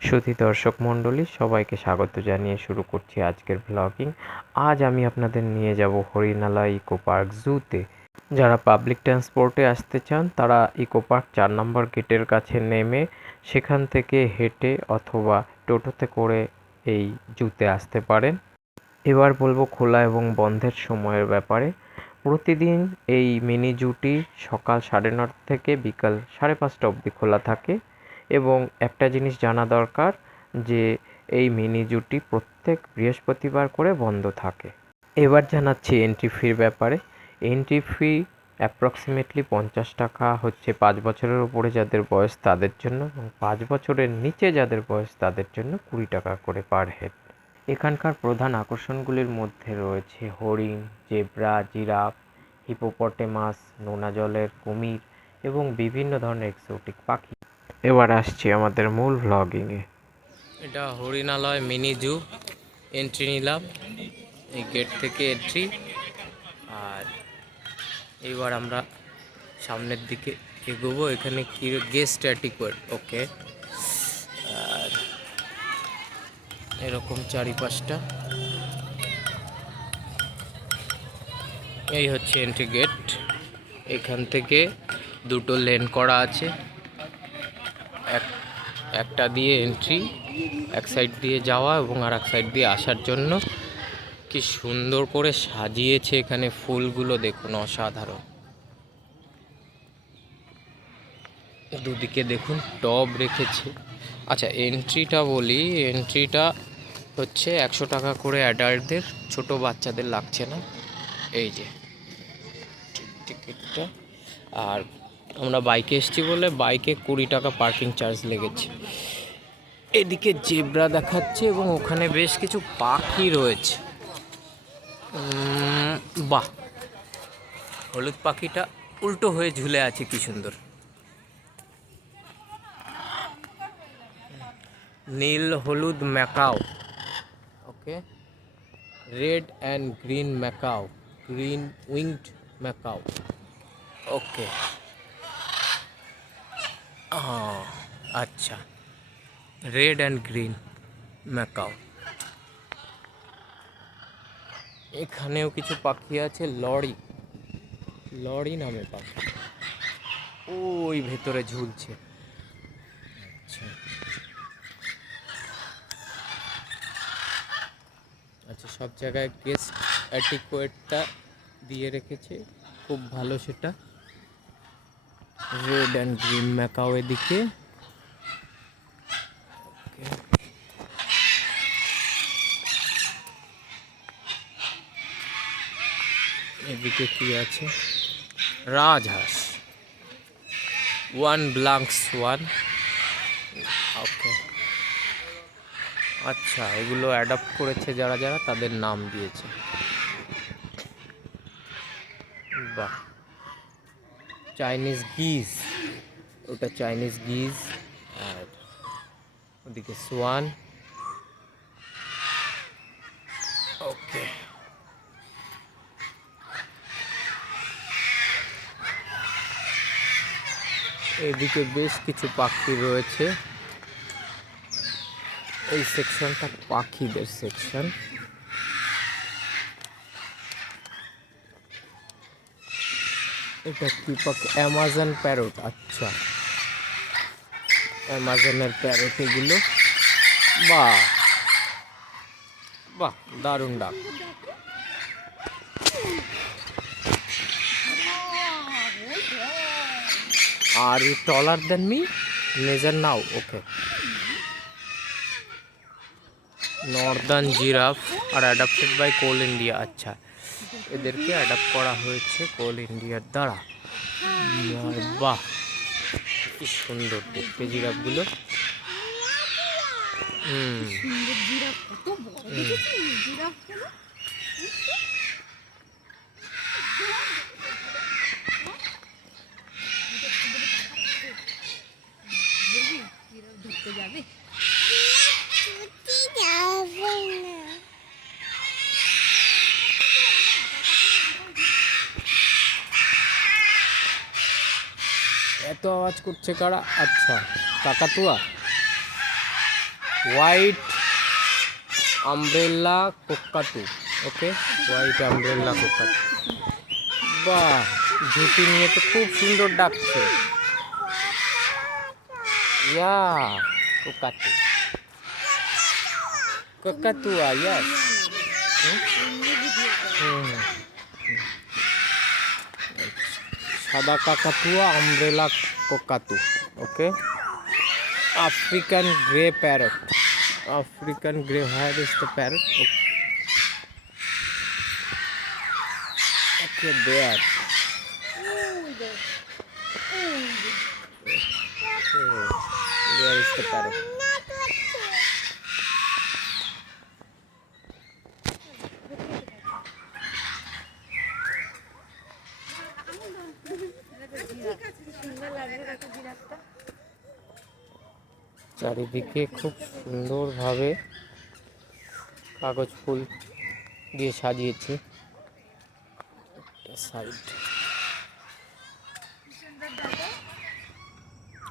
সুধী দর্শক মণ্ডলী, সবাইকে স্বাগত জানিয়ে শুরু করছি আজকের ব্লগিং। আজ আমি আপনাদের নিয়ে যাব হরিনালা ইকো পার্ক জুতে। যারা পাবলিক ট্রান্সপোর্টে আসতে চান তারা ইকো পার্ক 4 নম্বর গেটের কাছে নেমে সেখান থেকে হেঁটে অথবা টোটোতে করে এই জুতে আসতে পারেন। এবার বলবো খোলা এবং বন্ধের সময়ের ব্যাপারে। প্রতিদিন এই মিনি জুটি সকাল 9:30 থেকে বিকাল 5:30 অবধি খোলা থাকে এবং একটা জিনিস জানা দরকার যে এই মিনি জুটি প্রত্যেক বৃহস্পতিবার করে বন্ধ থাকে। এবার জানাচ্ছি এন্ট্রি ফির ব্যাপারে। এন্ট্রি ফি অ্যাপ্রক্সিমেটলি 50 টাকা হচ্ছে 5 বছরের উপরে যাদের বয়স তাদের জন্য, এবং 5 বছরের নিচে যাদের বয়স তাদের জন্য 20 টাকা করে পার হেড। এখানকার প্রধান আকর্ষণগুলির মধ্যে রয়েছে হরিণ, জেব্রা, জিরাফ, হিপোপটেমাস, নোনা জলের কুমির এবং বিভিন্ন ধরনের এক্সোটিক পাখি। এবার আসছি আমাদের মূল ভ্লগিংয়ে। এটা হরিণালয় মিনি জু। এন্ট্রি নিলাম, এই গেট থেকে এন্ট্রি। আর এবার আমরা সামনের দিকে এগোবো। এখানে কি গেস্ট অ্যাটিকুয়েট, ওকে। আর এরকম চারিপাশটা, এই হচ্ছে এন্ট্রি গেট। এখান থেকে দুটো লেন করা আছে, একটা দিয়ে এন্ট্রি, এক সাইড দিয়ে যাওয়া এবং আর এক সাইড দিয়ে আসার জন্য। কি সুন্দর করে সাজিয়েছে এখানে ফুলগুলো, দেখুন অসাধারণ। দুদিকে দেখুন টব রেখেছে। আচ্ছা, এন্ট্রিটা বলি। এন্ট্রিটা হচ্ছে 100 টাকা করে অ্যাডাল্টদের, ছোট বাচ্চাদের লাগছে না। এই যে টিকিটটা। আর আমরা বাইকে এসেছি বলে বাইকে 20 টাকা পার্কিং চার্জ লেগেছে। এদিকে জেব্রা দেখাচ্ছে এবং ওখানে বেশ কিছু পাখি রয়েছে। বাহ, হলুদ পাখিটা উল্টো হয়ে ঝুলে আছে, কি সুন্দর। নীল হলুদ macaw, okay. Red and green macaw, green winged macaw, okay. আচ্ছা, রেড অ্যান্ড গ্রিন ম্যাকাও। এখানেও কিছু পাখি আছে, লরি, লরি নামে পাখি, ওই ভেতরে ঝুলছে। আচ্ছা আচ্ছা, সব জায়গায় গেস্ট অ্যাটিকুয়েটটা দিয়ে রেখেছে, খুব ভালো সেটা। রেড অ্যান্ড গ্রিন ম্যাকাও এদিকে, এদিকে কি আছে, রাজহাঁস, ওয়ান ব্ল্যাঙ্ক সোয়ান, ওকে। আচ্ছা, এগুলো অ্যাডাপ্ট করেছে যারা যারা, তাদের নাম দিয়েছে। বাহ, চাইনিজ গিজ, ওটা চাইনিজ গিজ। আর ওদিকে সোয়ান, ওকে। এদিকে বেশ কিছু পাখি রয়েছে। এই সেকশনটা পাখিদের সেকশন। এটা কি পাখি? Amazon parrot. আচ্ছা, অ্যামাজনের প্যারট এগুলো। বাহ বাহ, দারুণ ডাক। Are you taller than me, measure now, okay. Northern giraffe are adapted by Coal India. আচ্ছা, এদেরকে অ্যাডাপ্ট করা হয়েছে কোল ইন্ডিয়ার দ্বারা। বাহ, কি সুন্দর দেখতে জিরাফগুলো। এত আওয়াজ করছে কারা? আচ্ছা, কাকাতুয়া। White umbrella cockatoo. Okay, white umbrella cockatoo. বাহ, ঝুঁটি নিয়ে তো খুব সুন্দর ডাকছে। ইয়া, কোকাতু, কোকাতুয়া, ইয়াস। সাদা কাকাতুয়া, umbrella cockatoo. Okay, African grey parrot. African grey, where is the parrot? Okay, there. Where is the parrot? চারিদিকে খুব সুন্দরভাবে কাগজ ফুল দিয়ে সাজিয়েছে। সাইড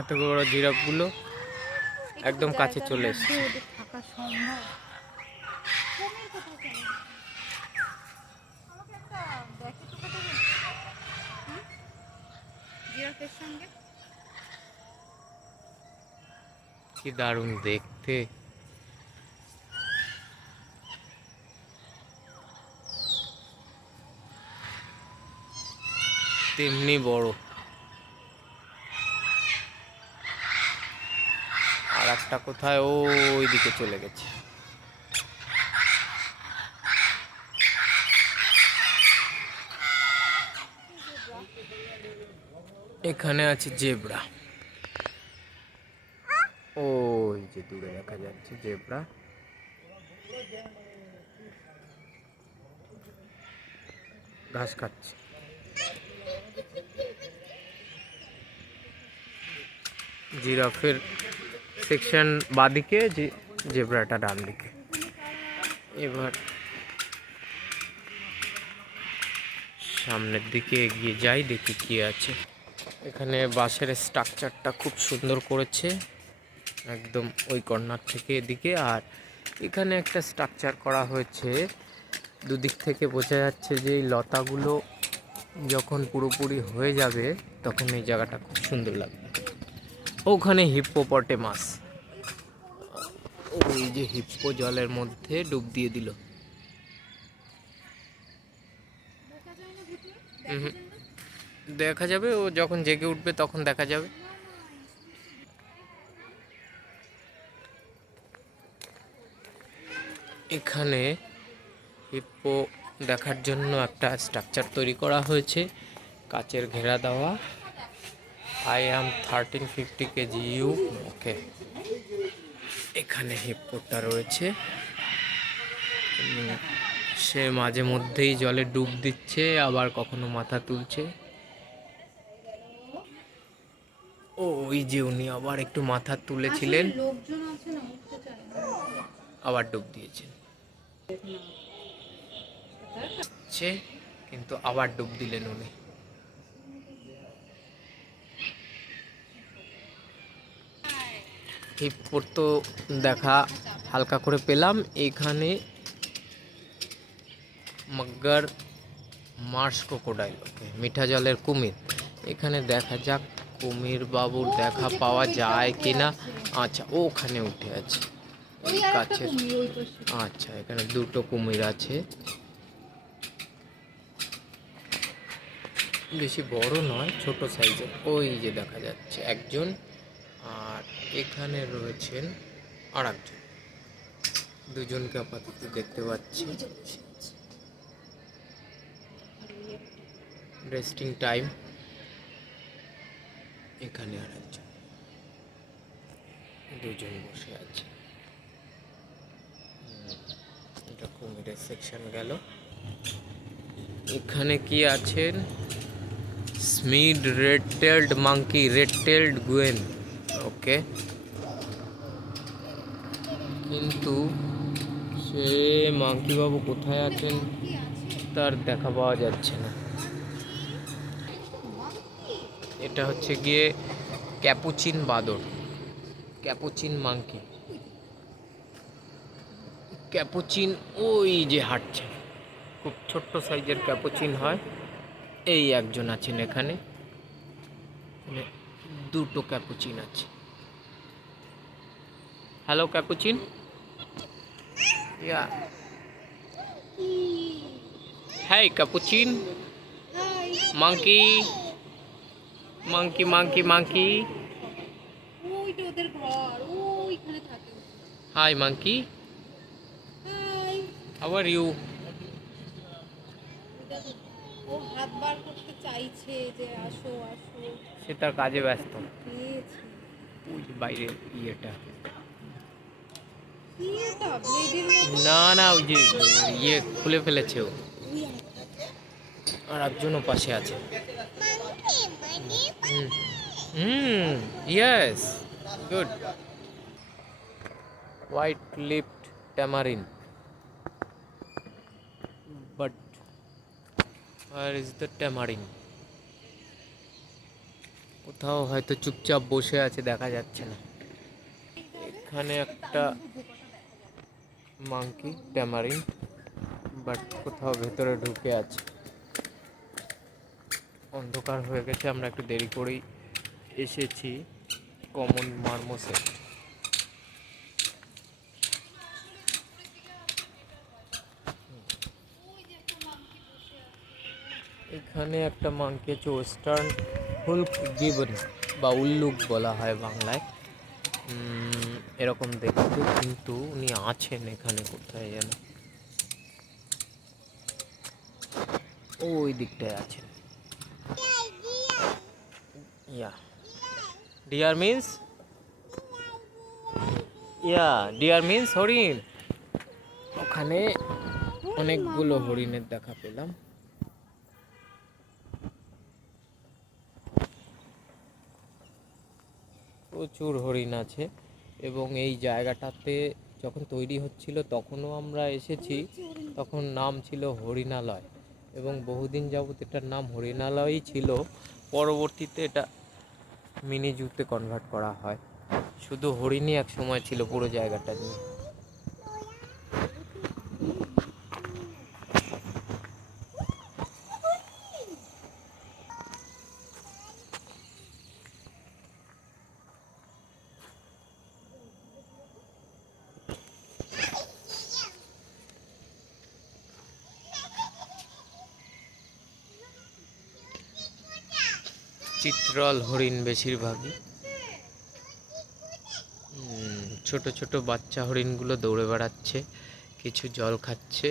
এত বড় জিরাফগুলো একদম কাছে চলে এসেছে। কি দারুণ দেখতে। তেমনি বড়। আর একটা কোথায় ওই দিকে চলে গেছে। এখানে আছে জেব্রা। ওই যে দূরে দেখা যাচ্ছে জেব্রা। ঘাস খাচ্ছে। জিরাফের সেকশন বাদিকে, জেব্রাটা ডান দিকে। এবার সামনের দিকে এগিয়ে যাই, দেখি কি আছে। এখানে বাঁশের স্ট্রাকচারটা খুব সুন্দর করেছে, একদম ওই কর্নার থেকে এদিকে। আর এখানে একটা স্ট্রাকচার করা হয়েছে, দুদিক থেকে বোঝা যাচ্ছে যে এই লতাগুলো যখন পুরোপুরি হয়ে যাবে তখন এই জায়গাটা খুব সুন্দর লাগবে। ওখানে হিপ্পোপটেমাস, ওই যে হিপ্পো জলের মধ্যে ডুব দিয়ে দিল। দেখা যাবে, ও যখন জেগে উঠবে তখন দেখা যাবে। এখানে হিপ্পো দেখার জন্য একটা স্ট্রাকচার তৈরি করা হয়েছে, কাচের ঘেরা দেওয়া। I am 1350 kg you. Okay, এখানে হিপ্পোটা রয়েছে। সে মাঝে মধ্যেই জলে ডুব দিচ্ছে, আবার কখনো মাথা তুলছে। ওই যে উনি আবার একটু মাথা তুলেছিলেন, আবার ডুব দিয়েছেন। কিন্তু আবার ডুব দিলেন উনি। হিপ্পোর তো দেখা হালকা করে পেলাম। এখানে মগ্গর মার্শ ক্রোকোডাইল, ওকে, মিঠা জলের কুমির। এখানে দেখা যাক কুমির বাবুর দেখা পাওয়া যায় কিনা। আচ্ছা, ওখানে উঠে আছে কাছের। আচ্ছা, এখানে দুটো কুমির আছে, বেশি বড় নয়, ছোট সাইজের। ওই যে দেখা যাচ্ছে একজন, আর এখানে রয়েছেন আর একজন। দুজনকে আপাতত দেখতে পাচ্ছি। Resting time. এখানে আর একজন, দুজন বসে আছে। এটা কুমিরের সেকশন গেল। এখানে কি আছেন? Schmidt's red tailed monkey, red tailed guenon. Okay, কিন্তু সে মাঙ্কি বাবু কোথায় আছেন তার দেখা পাওয়া যাচ্ছে না। এটা হচ্ছে গিয়ে ক্যাপুচিন বাদর, ক্যাপুচিন মাঙ্কি। ক্যাপুচিন ওই যে হাঁটছে, খুব ছোট্ট সাইজের ক্যাপুচিন হয়। এই একজন আছেন এখানে, মানে দুটো ক্যাপুচিন আছে। Hello capuchin, yeah hi capuchin, monkey monkey monkey monkey, ওইটা ওদের ঘর, ওইখানে থাকে। Hi monkey, hi. How are you? ও হাত বার করতে চাইছে যে আসো আসো। সে তার কাজে ব্যস্ত। পেয়েছি। ওই যে বাইরে ইয়েটা, কি এটা ব্লেডের মতো? না না ওই যে ইয়ে খুলে ফেলেছে ও। আর একজনও পাশে আছে। Hmm, yes, good. White lipped tamarin, but where is the tamarin? কোথাও হয়তো চুপচাপ বসে আছে, দেখা যাচ্ছে না। এখানে একটা মাঙ্কি ট্যামারিন, বাট কোথাও ভেতরে ঢুকে আছে। অন্ধকার হয়ে গেছে, আমরা একটু দেরি করেই এসেছি কমন মার্মোসে। এখানে একটা মাঙ্কি আছে, ওয়েস্টার্ন হুলক গিবন বা উল্লুক বলা হয় বাংলায়। এরকম দেখতে, কিন্তু উনি আছেন এখানে কোথায় যেন, ওই দিকটায় আছেন। ইয়া ডিয়ার মিন্স, ইয়া ডিয়ার মিন্স হরিণ। ওখানে অনেকগুলো হরিণের দেখা পেলাম। প্রচুর হরিণ আছে, এবং এই জায়গাটাতে যখন তৈরি হচ্ছিল তখনও আমরা এসেছি, তখন নাম ছিল হরিণালয়, এবং বহুদিন যাবত এটার নাম হরিণালয়ই ছিল। পরবর্তীতে এটা মিনি জুতে কনভার্ট করা হয়। শুধু হরিণই এক সময় ছিল পুরো জায়গাটা নিয়ে। চিত্রল হরিণ বেশিরভাগই। ছোট ছোট বাচ্চা হরিণগুলো দৌড়ে বেড়াচ্ছে, কিছু জল খাচ্ছে।